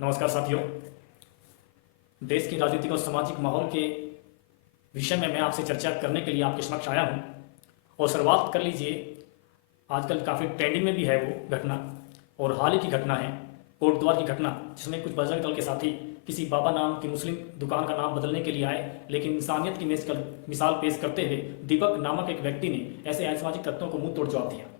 नमस्कार साथियों। देश के राजनीतिक और सामाजिक माहौल के विषय में मैं आपसे चर्चा करने के लिए आपके समक्ष आया हूं। और शुरुआत कर लीजिए, आजकल काफ़ी ट्रेंडिंग में भी है वो घटना, और हाल ही की घटना है कोटद्वार की घटना, जिसमें कुछ बजरंग दल के साथी किसी बाबा नाम की मुस्लिम दुकान का नाम बदलने के लिए आए, लेकिन इंसानियत की मिसाल पेश करते हुए दीपक नामक एक व्यक्ति ने ऐसे असामाजिक तत्वों को मुंह तोड़ जवाब दिया।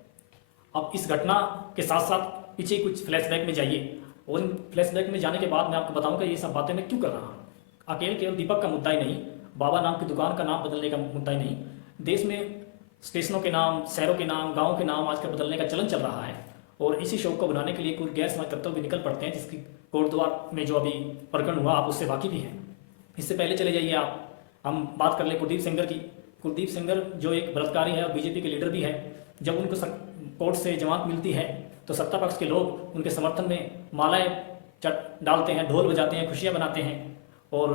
अब इस घटना के साथ साथ पीछे कुछ फ्लैशबैक में जाइए, और इन फ्लैशबैक में जाने के बाद मैं आपको बताऊंगा ये सब बातें मैं क्यों कर रहा हूँ। केवल दीपक का मुद्दा ही नहीं, बाबा नाम की दुकान का नाम बदलने का मुद्दा ही नहीं, देश में स्टेशनों के नाम, शहरों के नाम, गाँव के नाम आजकल बदलने का चलन चल रहा है। और इसी शौक को बनाने के लिए कुछ गैर समाज तत्व भी निकल पड़ते हैं, जिसकी कोटद्वार में जो अभी प्रकरण हुआ आप उससे वाकिफ ही हैं। इससे पहले चले जाइए आप, हम बात कर ले कुलदीप सेंगर की। कुलदीप सेंगर जो एक बलात्कारी है और बीजेपी के लीडर भी है, जब उनको कोर्ट से जमानत मिलती है तो सत्ता पक्ष के लोग उनके समर्थन में मालाएं डालते हैं, ढोल बजाते हैं, खुशियां बनाते हैं। और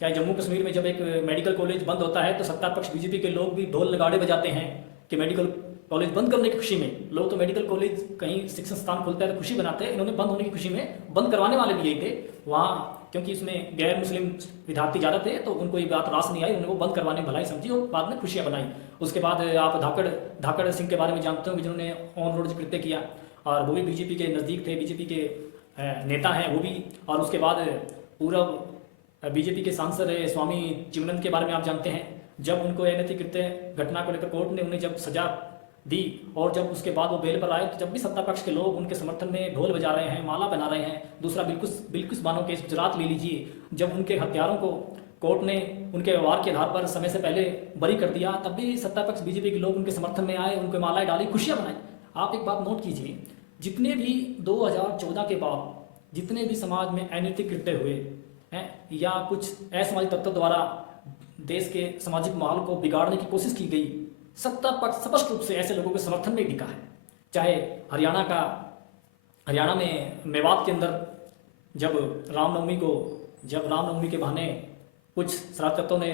चाहे जम्मू कश्मीर में जब एक मेडिकल कॉलेज बंद होता है तो सत्ता पक्ष बीजेपी के लोग भी ढोल नगाड़े बजाते हैं कि मेडिकल कॉलेज बंद करने की खुशी में। लोग तो मेडिकल कॉलेज कहीं शिक्षण संस्थान खुलता है तो खुशी बनाते हैं, इन्होंने बंद होने की खुशी में, बंद करवाने वाले भी यही थे वहाँ, क्योंकि इसमें गैर मुस्लिम विद्यार्थी ज़्यादा थे तो उनको ये बात रास नहीं आई, उन्होंने वो बंद करवाने भलाई समझी और बाद में खुशियाँ बनाई। उसके बाद आप धाकड़ सिंह के बारे में जानते हो, जिन्होंने ऑन रोड कृत्य किया, और वो भी बीजेपी के नज़दीक थे, बीजेपी के नेता हैं वो भी। और उसके बाद पूर्व बीजेपी के सांसद स्वामी चिमनंद के बारे में आप जानते हैं, जब उनको अनैतिक कृत्य घटना को लेकर कोर्ट ने उन्हें जब सजा दी और जब उसके बाद वो बेल पर आए तो जब भी सत्ता पक्ष के लोग उनके समर्थन में ढोल बजा रहे हैं, माला पहना रहे हैं। दूसरा बिल्कुस बानो केस गुजरात ले लीजिए, जब उनके हत्यारों को कोर्ट ने उनके व्यवहार के आधार पर समय से पहले बरी कर दिया, तब भी सत्ता पक्ष बीजेपी के लोग उनके समर्थन में आए, उनको मालाएं डाली, खुशियां बनाई। आप एक बात नोट कीजिए, जितने भी 2014 के बाद जितने भी समाज में अनैतिक कृत्य हुए हैं या कुछ असामाजिक तत्वों द्वारा देश के सामाजिक माहौल को बिगाड़ने की कोशिश की गई, सत्ता पक्ष स्पष्ट रूप से ऐसे लोगों के समर्थन में दिखा है। चाहे हरियाणा में मेवात के अंदर जब रामनवमी के बहाने कुछ शरारती तत्वों ने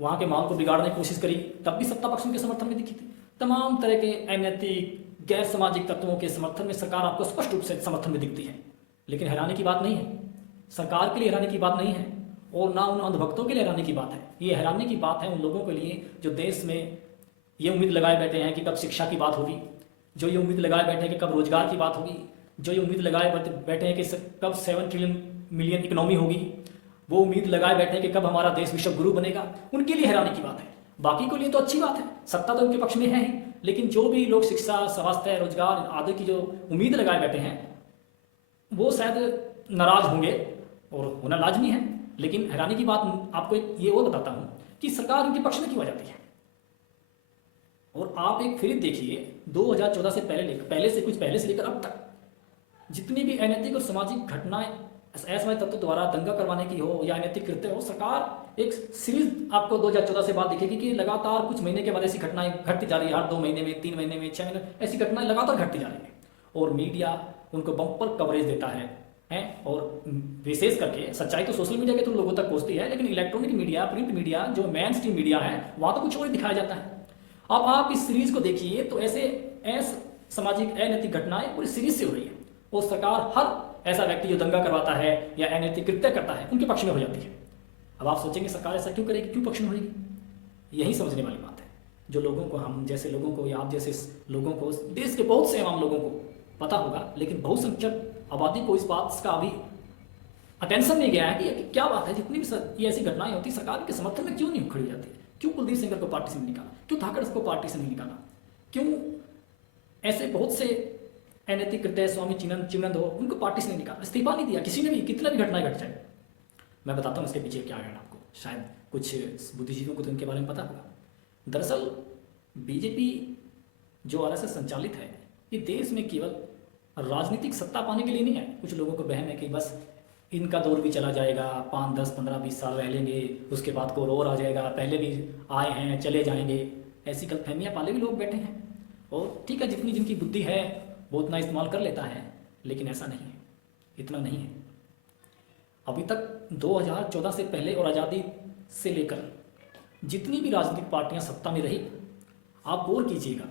वहाँ के माहौल को बिगाड़ने की कोशिश करी, तब भी सत्ता पक्ष उनके समर्थन में दिखी थी। तमाम तरह के अनैतिक गैर सामाजिक तत्वों के समर्थन में सरकार आपको स्पष्ट रूप से समर्थन में दिखती है। लेकिन हैरानी की बात नहीं है, सरकार के लिए हैरानी की बात नहीं है, और ना उन अंधभक्तों के लिए हैरानी की बात है। ये हैरानी की बात है उन लोगों के लिए जो देश में ये उम्मीद लगाए बैठे हैं कि कब शिक्षा की बात होगी, जो ये उम्मीद लगाए बैठे हैं कि कब रोजगार की बात होगी, जो ये उम्मीद लगाए बैठे हैं कि कब 7 ट्रिलियन मिलियन इकोनॉमी होगी, वो उम्मीद लगाए बैठे हैं कि कब हमारा देश विश्व गुरु बनेगा। उनके लिए हैरानी की बात है। बाकी के लिए तो अच्छी बात है, सत्ता तो उनके पक्ष में है ही, लेकिन जो भी लोग शिक्षा, स्वास्थ्य, रोजगार आदि की जो उम्मीद लगाए बैठे हैं वो शायद नाराज होंगे और होना लाजमी है। लेकिन हैरानी की बात आपको ये और बताता हूं कि सरकार उनके पक्ष में क्यों आ जाती है। और आप एक फिर देखिए, 2014 से पहले से लेकर अब तक जितनी भी अनैतिक और सामाजिक घटनाएं असामाजिक तत्व द्वारा दंगा करवाने की हो या अनैतिक कृत्य हो, सरकार एक सीरीज आपको 2014 से बाद दिखेगी कि लगातार कुछ महीने के बाद ऐसी घटनाएं घटती जा रही है। हर 2 महीने में, 3 महीने में, 6 महीने ऐसी घटनाएं लगातार घटती जा रही है, और मीडिया उनको बम्पर कवरेज देता है। और विशेष करके सच्चाई तो सोशल मीडिया के थ्रू लोगों तक पहुंचती है, लेकिन इलेक्ट्रॉनिक मीडिया, प्रिंट मीडिया, जो मेन स्ट्रीम मीडिया है, वहां तो कुछ और ही दिखाया जाता है। अब आप इस सीरीज को देखिए तो ऐसे सामाजिक अनैतिक घटनाएं पूरी सीरीज से हो रही है, और सरकार हर ऐसा व्यक्ति जो दंगा करवाता है या अनैतिक कृत्य करता है उनके पक्ष में हो जाती है। अब आप सोचेंगे सरकार ऐसा क्यों करेगी, क्यों पक्ष में होगी? यही समझने वाली बात है, जो लोगों को, हम जैसे लोगों को या आप जैसे लोगों को, देश के बहुत से आम लोगों को पता होगा, लेकिन बहुसंख्यक आबादी को इस बात का अभी अटेंशन नहीं गया है कि क्या बात है, जितनी भी ये ऐसी घटनाएं होती सरकार के समर्थन में क्यों नहीं खड़ी जाती, क्यों कुलदीप सेंगर को पार्टी से नहीं निकाला, क्यों धाकड़ को पार्टी से नहीं निकाला, क्यों ऐसे बहुत से अनैतिक कृत्य स्वामी चिमनंद हो उनको पार्टी से नहीं निकाला, इस्तीफा नहीं दिया किसी ने भी, कितना भी घटनाएं घट जाए। मैं बताता हूँ इसके पीछे क्या है आपको, शायद कुछ बुद्धिजीवियों को तो इनके बारे में पता होगा। दरअसल बीजेपी जो आरएसएस संचालित है, ये देश में केवल राजनीतिक सत्ता पाने के लिए नहीं है। कुछ लोगों को बहम है कि बस इनका दौर भी चला जाएगा, 5, 10, 15, 20 साल रह लेंगे, उसके बाद को और आ जाएगा, पहले भी आए हैं चले जाएंगे, ऐसी गलतफहमियाँ पाले भी लोग बैठे हैं। और ठीक है, जितनी जिनकी बुद्धि है वो उतना इस्तेमाल कर लेता है, लेकिन ऐसा नहीं है, इतना नहीं है। अभी तक 2014 से पहले और आज़ादी से लेकर जितनी भी राजनीतिक पार्टियां सत्ता में रही, आप गौर कीजिएगा,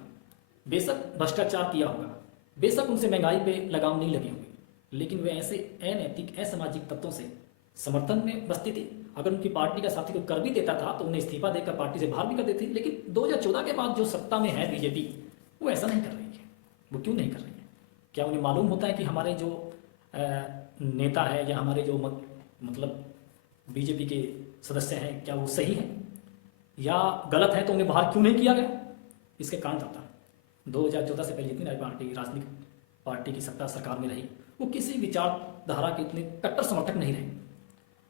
बेशक भ्रष्टाचार किया होगा, बेशक उनसे महंगाई पे लगाम नहीं लगी होगी, लेकिन वे ऐसे अनैतिक असामाजिक तत्वों से समर्थन में बसती थी। अगर उनकी पार्टी का साथी को कर भी देता था तो उन्हें इस्तीफा देकर पार्टी से बाहर भी कर देती। लेकिन 2014 के बाद जो सत्ता में है बीजेपी, वो ऐसा नहीं कर रही है। वो क्यों नहीं कर रही है? क्या उन्हें मालूम होता है कि हमारे जो नेता है या हमारे जो मतलब बीजेपी के सदस्य हैं, क्या वो सही है या गलत है, तो उन्हें बाहर क्यों नहीं किया गया? इसके कारण था 2014 से पहले जितनी राजनीतिक पार्टी की सत्ता सरकार में रही, वो किसी विचारधारा के इतने कट्टर समर्थक नहीं रहे।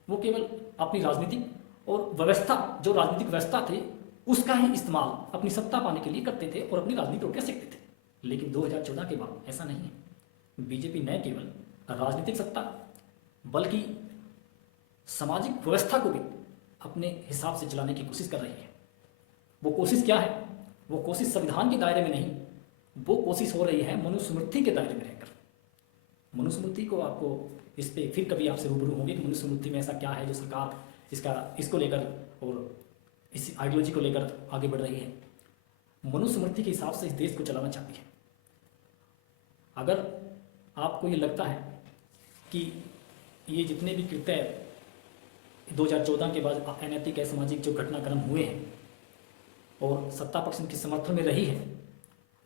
वो केवल अपनी राजनीतिक और व्यवस्था, जो राजनीतिक व्यवस्था थे, उसका ही इस्तेमाल अपनी सत्ता पाने के लिए करते थे और अपनी राजनीति रोटियां सेकते थे। लेकिन 2014 के बाद ऐसा नहीं है। बीजेपी न केवल राजनीतिक सत्ता बल्कि सामाजिक व्यवस्था को भी अपने हिसाब से चलाने की कोशिश कर रही है। वो कोशिश क्या है? वो कोशिश संविधान के दायरे में नहीं, वो कोशिश हो रही है मनुस्मृति के दायरे में रहकर। मनुस्मृति को आपको इस पे फिर कभी आपसे रूबरू होंगे कि मनुस्मृति में ऐसा क्या है जो सरकार इसको लेकर और इस आइडियोलॉजी को लेकर आगे बढ़ रही है। मनुस्मृति के हिसाब से इस देश को चलाना चाहती है। अगर आपको ये लगता है कि ये जितने भी कृत्य 2014 के बाद अनैतिक असामाजिक जो घटनाक्रम हुए हैं और सत्ता पक्ष के समर्थन में रही है,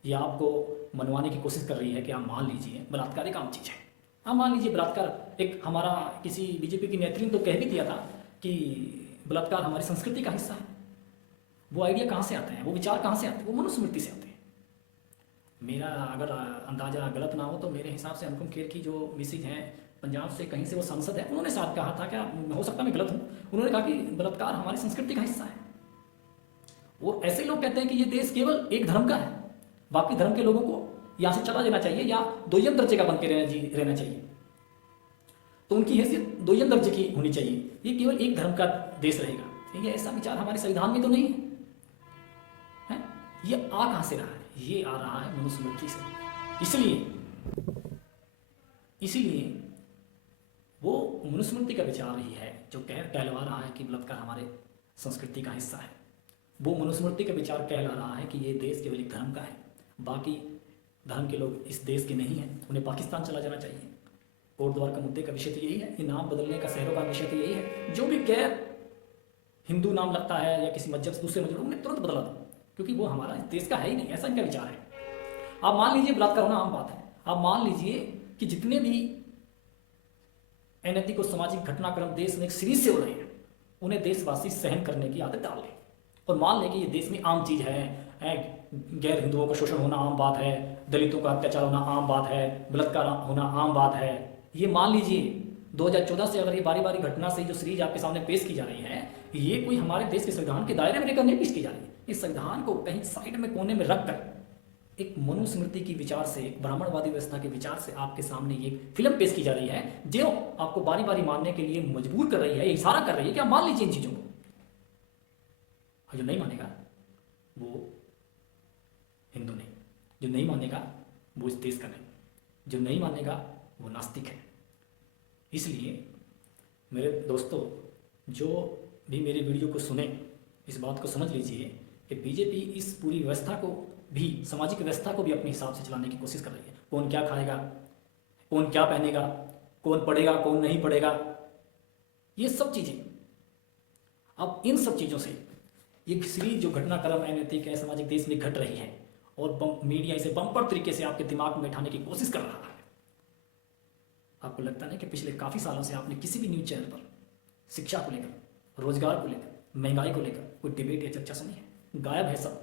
या आपको मनवाने की कोशिश कर रही है कि आप मान लीजिए बलात्कार एक आम चीज़ है। आप मान लीजिए बलात्कार एक, हमारा किसी बीजेपी की नेत्री ने तो कह भी दिया था कि बलात्कार हमारी संस्कृति का हिस्सा है। वो आइडिया कहाँ से आते हैं, वो विचार कहाँ से आते हैं? वो मनुस्मृति से आते हैं। मेरा अगर अंदाजा गलत ना हो तो मेरे हिसाब से अनुपम खेर की जो मिसेज है पंजाब से, कहीं से वो सांसद है, उन्होंने साथ कहा था, क्या हो सकता है मैं गलत हूँ, उन्होंने कहा कि बलात्कार हमारी संस्कृति का हिस्सा है। और ऐसे लोग कहते हैं कि ये देश केवल एक धर्म का है, बाकी धर्म के लोगों को यहाँ से चला जाना चाहिए या दोयम दर्जे का बन के रहना चाहिए। तो उनकी हैसियत दोयम दर्जे की होनी चाहिए, ये केवल एक धर्म का देश रहेगा। ये ऐसा विचार हमारे संविधान में तो नहीं है। ये आ कहाँ से रहा है? ये आ रहा है मनुस्मृति से। इसीलिए वो मनुस्मृति का विचार ही है जो कहलवा रहा है कि बलात्कार हमारे संस्कृति का हिस्सा है। वो मनुस्मृति का विचार कहला रहा है कि ये देश केवल एक धर्म का है, बाकी धर्म के लोग इस देश के नहीं हैं, उन्हें पाकिस्तान चला जाना चाहिए। कोट द्वार का मुद्दे का विषय तो यही है, ये नाम बदलने का शहरों का विषय तो यही है। जो भी गैर हिंदू नाम लगता है या किसी मस्जिद दूसरे मस्जिद, उन्हें तुरंत बदला दो, क्योंकि वो हमारा इस देश का है ही नहीं, ऐसा इनका विचार है। आप मान लीजिए बलात्कार होना आम बात है। आप मान लीजिए कि जितने भी अनैतिक और सामाजिक घटनाक्रम देश में सीरीज से हो रहे हैं, उन्हें देशवासी सहन करने की आदत डाल लें और मान लें कि ये देश में आम चीज़ है। गैर हिंदुओं का शोषण होना आम बात है, दलितों का अत्याचार होना आम बात है, बलात्कार होना आम बात है। ये मान लीजिए 2014 से अगर ये बारी बारी घटना से जो सीरीज आपके सामने पेश की जा रही है, ये कोई हमारे देश के संविधान के दायरे में रहकर नहीं पेश की जा रही है। इस संविधान को कहीं साइड में कोने में रखकर एक मनुस्मृति की विचार से, एक ब्राह्मणवादी व्यवस्था के विचार से आपके सामने ये फिल्म पेश की जा रही है, जो आपको बारी बारी मानने के लिए मजबूर कर रही है, इशारा कर रही है कि आप मान लीजिए इन चीजों को। जो नहीं मानेगा वो हिंदू नहीं, जो नहीं मानेगा वो इस देश का नहीं, जो नहीं मानेगा वो नास्तिक है। इसलिए मेरे दोस्तों, जो भी मेरे वीडियो को सुने, इस बात को समझ लीजिए कि बीजेपी इस पूरी व्यवस्था को भी, सामाजिक व्यवस्था को भी अपने हिसाब से चलाने की कोशिश कर रही है। कौन क्या खाएगा, कौन क्या पहनेगा, कौन पढ़ेगा, कौन नहीं पढ़ेगा, ये सब चीजें। अब इन सब चीजों से ये सीरीज जो घटनाक्रम अनैतिक असामाजिक देश में घट रही है और मीडिया इसे बम्पर तरीके से आपके दिमाग में बैठाने की कोशिश कर रहा है। आपको लगता नहीं कि पिछले काफी सालों से आपने किसी भी न्यूज चैनल पर शिक्षा को लेकर, रोजगार को लेकर, महंगाई को लेकर कोई डिबेट या चर्चा सुनी है? गायब है सब।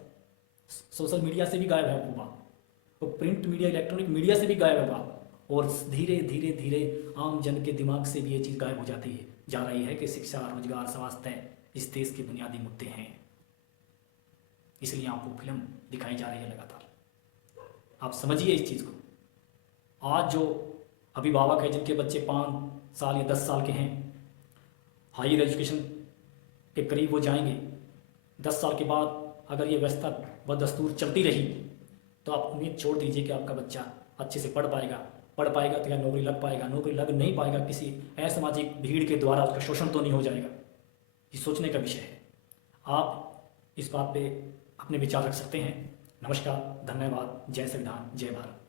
सोशल मीडिया से भी गायब है वो बात, और प्रिंट मीडिया, इलेक्ट्रॉनिक मीडिया से भी गायब है बात, और धीरे धीरे धीरे आम जन के दिमाग से भी ये चीज़ गायब हो जाती है जा रही है कि शिक्षा, रोजगार, स्वास्थ्य इस देश के बुनियादी मुद्दे हैं। इसलिए आपको फिल्म दिखाई जा रही है लगातार। आप समझिए इस चीज़ को। आज जो अभिभावक है जिनके बच्चे 5 साल या 10 साल के हैं, हायर एजुकेशन के करीब वो जाएंगे, 10 साल के बाद अगर ये व्यवस्था बदस्तूर चलती रही तो आप उम्मीद छोड़ दीजिए कि आपका बच्चा अच्छे से पढ़ पाएगा तो क्या नौकरी लग पाएगा, नौकरी लग नहीं पाएगा, किसी असामाजिक भीड़ के द्वारा उसका शोषण तो नहीं हो जाएगा। ये सोचने का विषय है। आप इस बात पे अपने विचार रख सकते हैं। नमस्कार, धन्यवाद, जय संविधान, जय भारत।